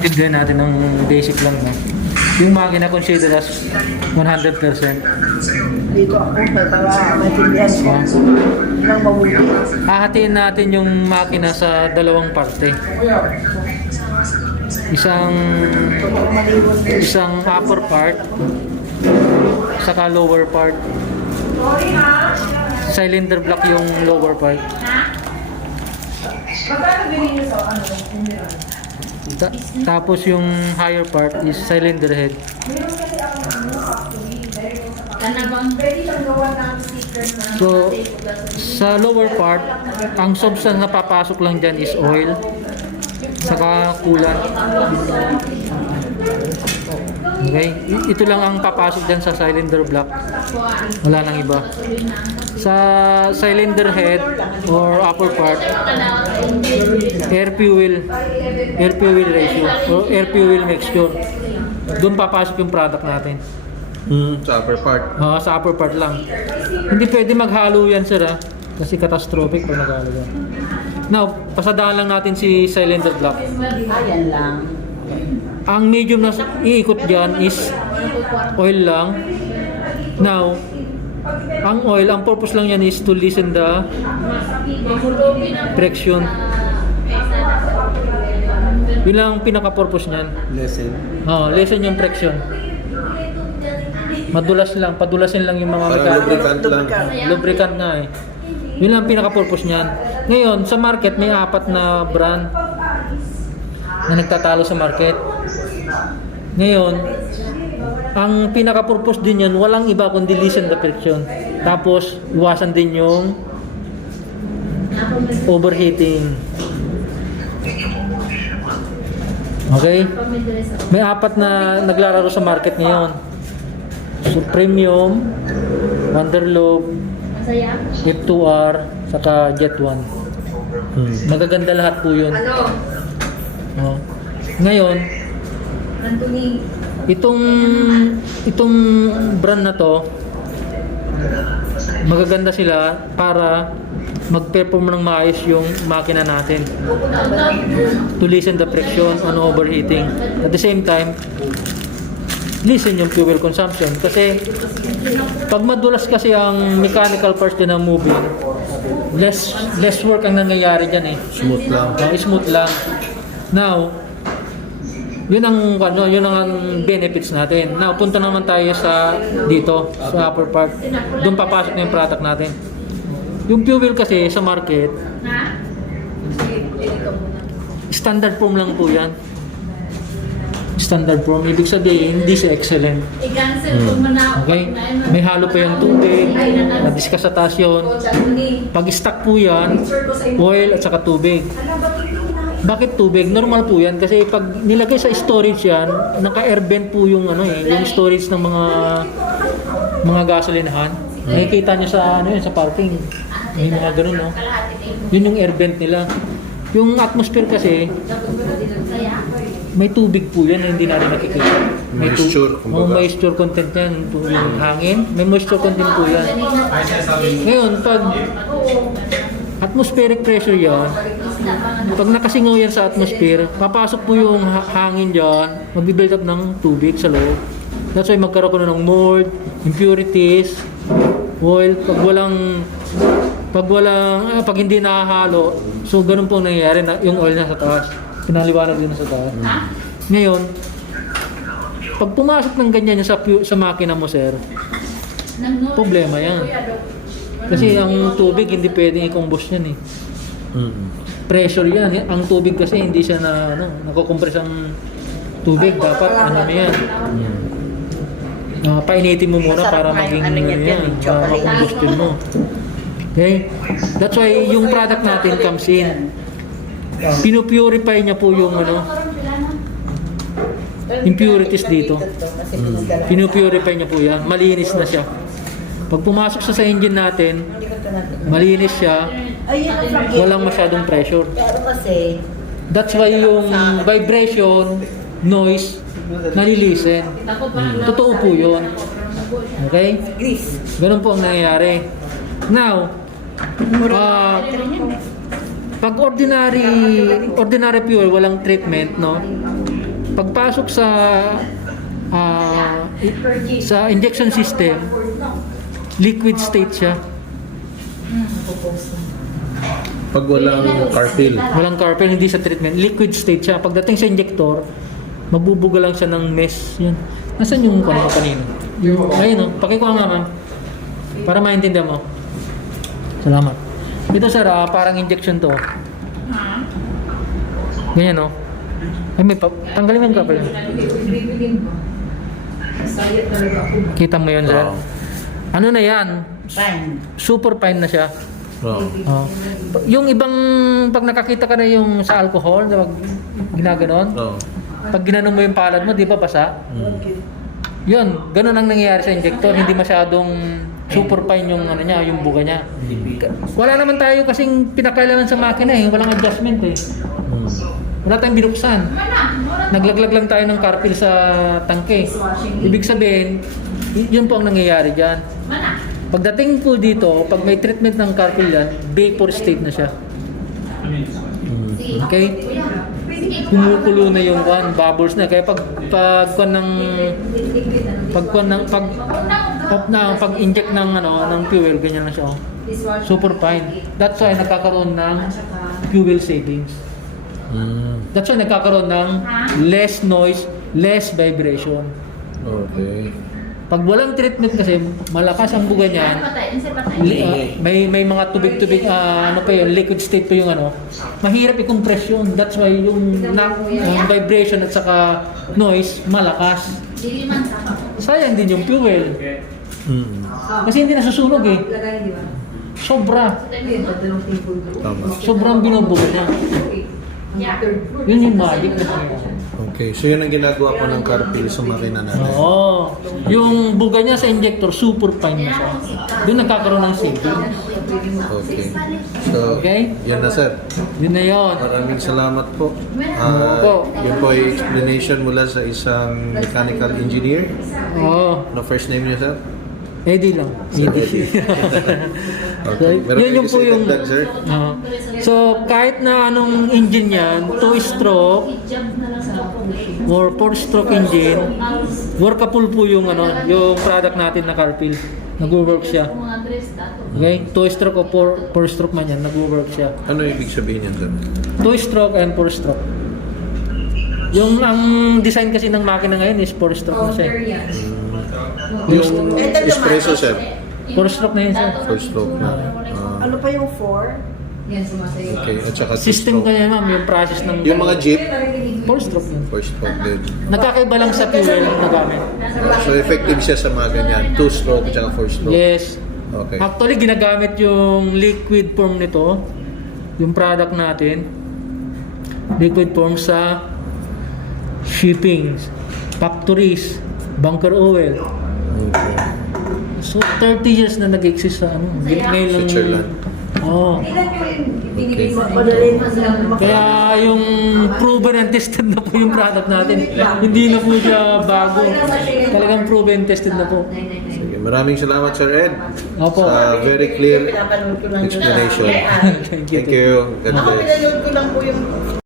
maintindihan natin ng basic lang, no? Yung makina considered as 100%. Dito ako para maintindihan ko ng mabuti. Hahatiin natin yung makina sa dalawang parte. Isang upper part, saka lower part. Cylinder block yung lower part. Tapos yung higher part is cylinder head. So, sa lower part, ang substance na papasok lang dyan is oil, saka coolant. Okay? Ito lang ang papasok dyan sa cylinder block. Wala nang iba. Sa cylinder head or upper part, air fuel ratio or air fuel mixture. Doon papasok yung product natin. Sa upper part. Sa upper part lang. Hindi pwede maghalo yan, sir, ha? Kasi catastrophic pag naghalo yan. Now, pasadaan lang natin si cylinder block. Ayan lang. Ang medium na iikot dyan is oil lang. Now, ang oil, ang purpose lang yan is to lessen the friction. Yun lang ang pinaka-purpose niyan. Lesson. Lessen yung friction. Madulas lang, padulasin lang yung mga Parang lubricant lang. lubricant nga eh. Yun lang ang pinaka-purpose niyan. Ngayon, sa market may 4 na brand na nagtatalo sa market. Ngayon, ang pinaka-purpose din yan, walang iba kundi lessen the friction. Tapos, iwasan din yung overheating. Okay? May 4 na naglalaro sa market ngayon. So, Premium, Wanderloop, F2R, saka Jet 1. Magaganda lahat po yun. Ngayon, itong brand na to, magaganda sila para mag-perform ng maayos yung makina natin to lessen the friction on overheating. At the same time, lessen yung fuel consumption. Kasi pag madulas kasi ang mechanical parts din ng moving, less work ang nangyayari dyan eh. Smooth lang. Smooth lang. Now, yun ang benefits natin. Now, punta naman tayo sa dito, sa upper part. Doon papasok na yung product natin. Yung fuel kasi sa market, standard form lang po yan. Standard form. Ibig sabihin, hindi siya excellent. Okay? May halo pa yung tubig, na-discuss sa taas yun. Pag stock po yan, oil at saka tubig. Bakit tubig? Normal po yan kasi pag nilagay sa storage yan, naka-air vent po yung yung storage ng mga gasolinahan. Nakikita niyo sa sa parking. May mga ganun, no. Yun yung air vent nila. Yung atmosphere kasi may tubig po yan na hindi natin nakikita. Moisture, kumbaga. Moisture content yan. Yung hangin, may moisture content po yan. Ngayon, pag atmospheric pressure yan, pag nakasingaw yan sa atmosphere, papasok po yung hangin dyan, magbibuild up ng tubig sa loob. That's why magkaroon ng mold, impurities, oil, pag hindi nakahalo, so ganun po nangyayari na yung oil nasa taas. Pinaliwanag din sa taas. Ngayon, pag pumasok ng ganyan sa makina mo, sir, problema yan. Kasi ang tubig hindi pwedeng i-combust yan eh. Pressure yan. Ang tubig kasi hindi siya nakukompress ang tubig. Dapat na yan. Painitin mo muna para maging makumbustin mo. Okay? That's why yung product natin comes in. Pinupurify niya po yung impurities dito. Pinupurify niya po yan. Malinis na siya. Pag pumasok sa engine natin, malinis siya, walang masyadong pressure. That's why yung vibration, noise, nalilisen. Totoo po yun. Okay? Ganun po ang nangyayari. Now, pag ordinary fuel, walang treatment, no? pagpasok sa injection system, liquid state siya. Pag walang carpil. Walang carpel, hindi sa treatment. Liquid state siya. Pagdating sa injector, mabubuga lang siya ng mesh. Yan. Nasaan yung ano ko kanina? Ayun o. Pakikuha nga ma'am. Para maintindihan mo. Salamat. Ito sir, parang injection to. Ganyan o. Ay, tanggalin mo yung carpel. Kita mo yun sir? Oo. Ano na yan? Fine. Super fine na siya. Oo. Oh. Yung ibang pag nakakita ka na yung sa alcohol, na pag ginaganon, Oo. pag ginanon mo yung palad mo, di ba basa? Yun, ganun ang nangyayari sa injector, hindi masyadong super fine yung ano niya, yung buga niya. Wala naman tayo kasing pinakailangan sa makina eh, walang adjustment eh. Wala tayong binuksan. Naglaglag lang tayo ng carpil sa tangke. Ibig sabihin, yun po ang nangyayari dyan. Pagdating po dito, pag may treatment ng carpil yan, vapor state na siya. Okay? Kumukulo na yung bubbles na. Kaya pag inject ng ng fuel, ganyan na siya. Oh. Super fine. That's why nagkakaroon ng fuel savings. That's why nagkakaroon ng less noise, less vibration. Okay. Pag walang treatment kasi, malakas ang buga niyan. May mga tubig-tubig, ano pa yun, liquid state pa yung mahirap i-compress yun. That's why yung vibration at saka noise, malakas. Sayang din yung fuel. Kasi hindi nasusunog eh. Sobra. Tama. Sobrang binubuga niya. Yun yung magic na pangyayari. Okay. So yun ang ginagawa ko ng carpil sa makina natin. Oo. Yung buga niya sa injector, super fine na siya. Doon nagkakaroon ng saving. Okay. So, Okay. yan na sir. Yun na yun. Maraming salamat po. Yun po ay explanation mula sa isang mechanical engineer. Oo. Ano first name niya sir? Eddie lang. Eddie. Okay. Meron Yun yung kayo po yung... idagdag, sir? So, kahit na anong engine yan, 2-stroke or 4-stroke engine, workable po yung yung product natin na carpil. Nag-work siya. Okay? 2-stroke o 4-stroke man yan, nag-work siya. Ano ibig sabihin niyan sir? 2-stroke and 4-stroke. Yung ang design kasi ng makina ngayon is 4-stroke na siya. Yung espresso sir? 4-stroke na yun sir. First stroke na. Ano pa yung 4? Okay. At saka System two-stroke. kanya ma'am, yung process ng... Yung mga jeep, 4-stroke yun. first stroke din. Nagkakaiba lang sa fuel na gamit. So effective siya sa mga ganyan. 2-stroke at saka 4-stroke. Yes. Okay. Actually, ginagamit yung liquid form nito, yung product natin, liquid form sa shipping, factories, bunker oil. Okay. So, 30 years na nag-exist sa ngayon lang. Switzerland. Oo. Okay. Kaya yung proven and tested na po yung product natin. Hindi na po siya bago. Talagang proven and tested na po. Sige. Maraming salamat Sir Ed Opo. sa very clear Pinapanood ko lang explanation. Thank you. Thank you. God Ako bless. pinanood ko lang po yung